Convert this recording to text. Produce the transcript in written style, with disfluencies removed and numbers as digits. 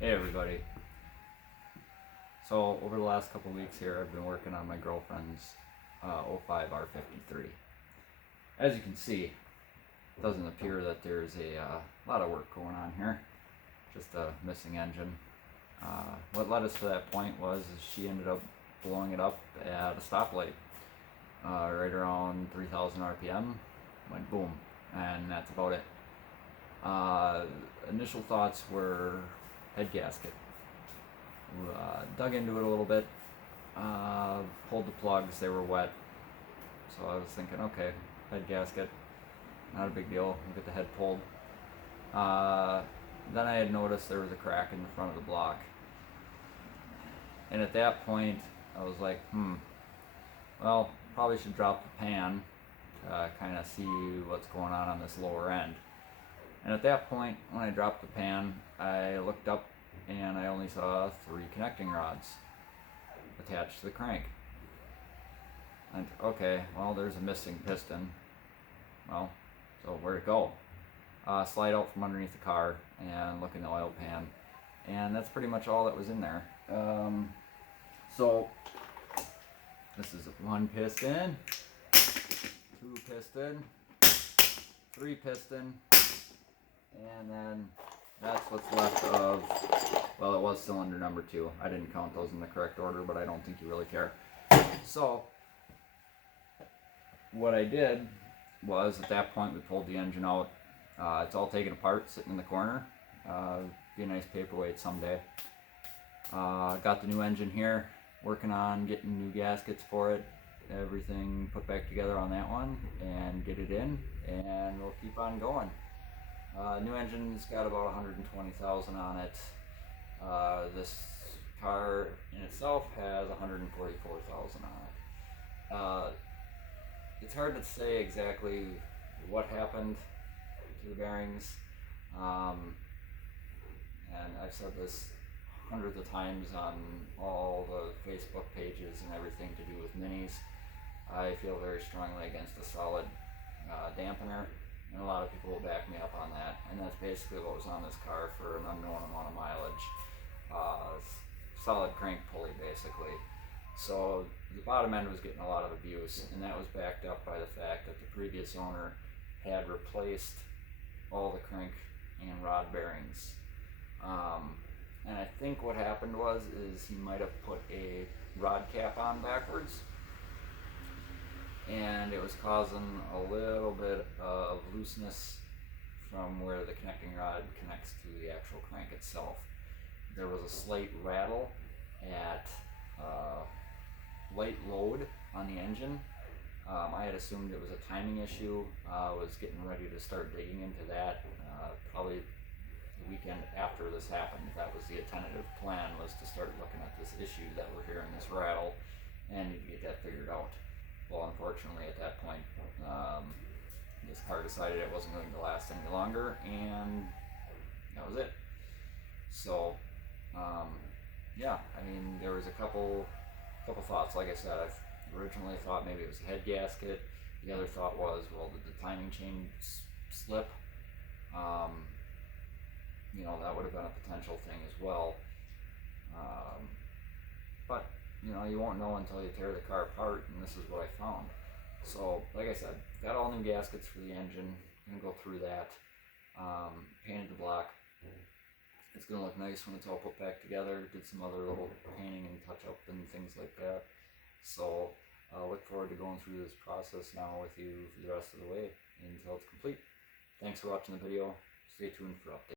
Hey everybody. So over the last couple weeks here I've been working on my girlfriend's 05 R53. As you can see, it doesn't appear that there's a lot of work going on here. Just a missing engine. What led us to that point was she ended up blowing it up at a stoplight right around 3000 RPM. Went boom, and that's about it. Initial thoughts were head gasket. Dug into it a little bit, pulled the plugs, they were wet, so I was thinking, okay, head gasket, not a big deal, we'll get the head pulled. Then I had noticed there was a crack in the front of the block, and at that point I was like, well, probably should drop the pan to kind of see what's going on this lower end. And at that point, when I dropped the pan, I looked up and I only saw 3 connecting rods attached to the crank. And okay, well, there's a missing piston. Well, so where'd it go? Slide out from underneath the car and look in the oil pan, and that's pretty much all that was in there. So this is 1 piston, 2 piston, 3 piston, and then that's what's left of, well, it was cylinder number 2. I didn't count those in the correct order, but I don't think you really care. So what I did was, at that point, we pulled the engine out. It's all taken apart, sitting in the corner. Be a nice paperweight someday. Got the new engine here, working on getting new gaskets for it, everything put back together on that one, and get it in, and we'll keep on going. New engine's got about 120,000 on it. This car in itself has 144,000 on it. It's hard to say exactly what happened to the bearings, and I've said this hundreds of times on all the Facebook pages and everything to do with minis. I feel very strongly against a solid dampener, and a lot of people will back me up on that, and that's basically what was on this car for an unknown amount of mileage. Solid crank pulley, basically. So the bottom end was getting a lot of abuse, and that was backed up by the fact that the previous owner had replaced all the crank and rod bearings. And I think what happened is he might have put a rod cap on backwards, and it was causing a little bit of looseness from where the connecting rod connects to the actual crank itself. There was a slight rattle at light load on the engine. I had assumed it was a timing issue. Was getting ready to start digging into that probably the weekend after this happened. That was the tentative plan, was to start looking at this issue that we're hearing, this rattle, and need to get that figured out. Well, unfortunately at that point, this car decided it wasn't going to last any longer, and that was it. So yeah, I mean, there was a couple thoughts. Like I said, I originally thought maybe it was a head gasket. The other thought was, well, did the timing chain slip? You know, that would have been a potential thing as well. But you know, you won't know until you tear the car apart, and this is what I found. So, like I said, got all new gaskets for the engine. Gonna go through that. Painted the block. It's going to look nice when it's all put back together. Did some other little painting and touch up and things like that. So I'll look forward to going through this process now with you for the rest of the way until it's complete. Thanks for watching the video. Stay tuned for updates.